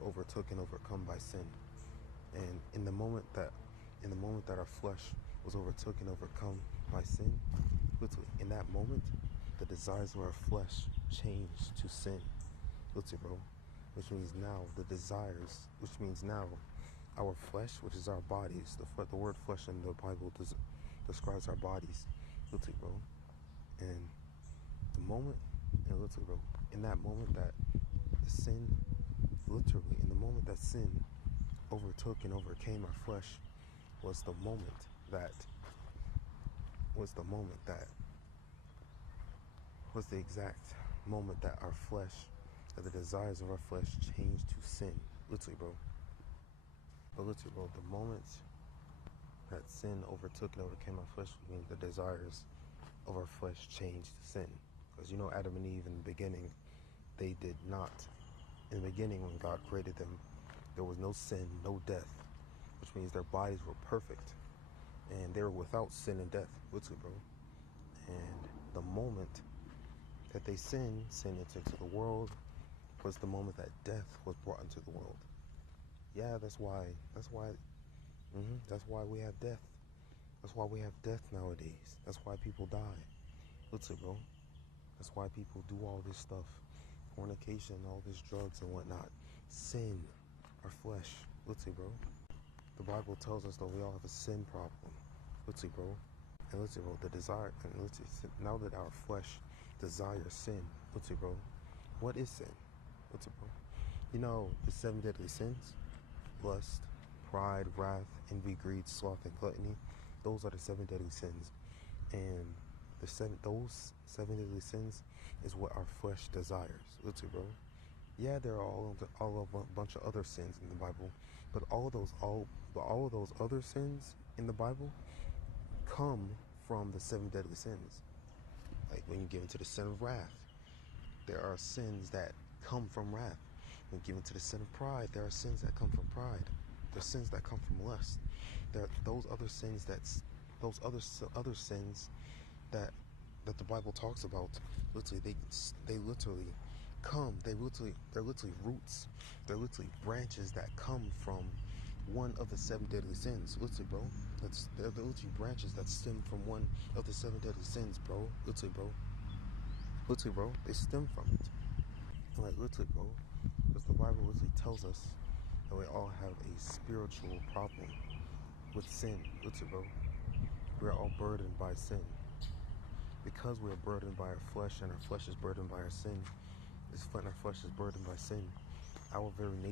was overtook and overcome by sin. And in the moment that our flesh was overtook and overcome by sin, literally in that moment, the desires of our flesh changed to sin. Literally, bro. Which means now our flesh, which is our bodies, the word flesh in the Bible describes our bodies. Literally, bro. And literally, bro, in that moment that sin overtook and overcame our flesh was the exact moment that the desires of our flesh changed to sin. Literally, bro. But literally, bro, the moment that sin overtook and overcame our flesh, means the desires of our flesh changed to sin. Because Adam and Eve in the beginning, they did not. In the beginning, when God created them, there was no sin, no death, which means their bodies were perfect. And they were without sin and death, literally, bro. And the moment that they sin entered into the world, was the moment that death was brought into the world. Yeah, that's why we have death. That's why we have death nowadays. That's why people die. Literally, bro. That's why people do all this stuff. Fornication, all this drugs and whatnot. Sin, our flesh. Literally, bro. The Bible tells us that we all have a sin problem. Literally, bro. And literally, bro, now that our flesh desires sin, literally, bro, what is sin? Literally, bro. The 7 deadly sins: lust, pride, wrath, envy, greed, sloth, and gluttony. Those are the 7 deadly sins. And those 7 deadly sins is what our flesh desires. Literally, bro. Yeah, there are all a bunch of other sins in the Bible, but all of those other sins in the Bible come from the 7 deadly sins. Like when you get into the sin of wrath, there are sins that come from wrath. When you get into the sin of pride, there are sins that come from pride. There are sins that come from lust. There are those other sins that the Bible talks about. Literally, they're literally roots. They're literally branches that come from one of the 7 deadly sins. Literally, bro. They're literally branches that stem from one of the 7 deadly sins, bro. Literally, bro. Literally, bro. They stem from it. Like, literally, bro. Because the Bible literally tells us that we all have a spiritual problem with sin. Literally, bro. We're all burdened by sin. Because we are burdened by our flesh, and our flesh is burdened by our sin, our flesh is burdened by sin, our very nature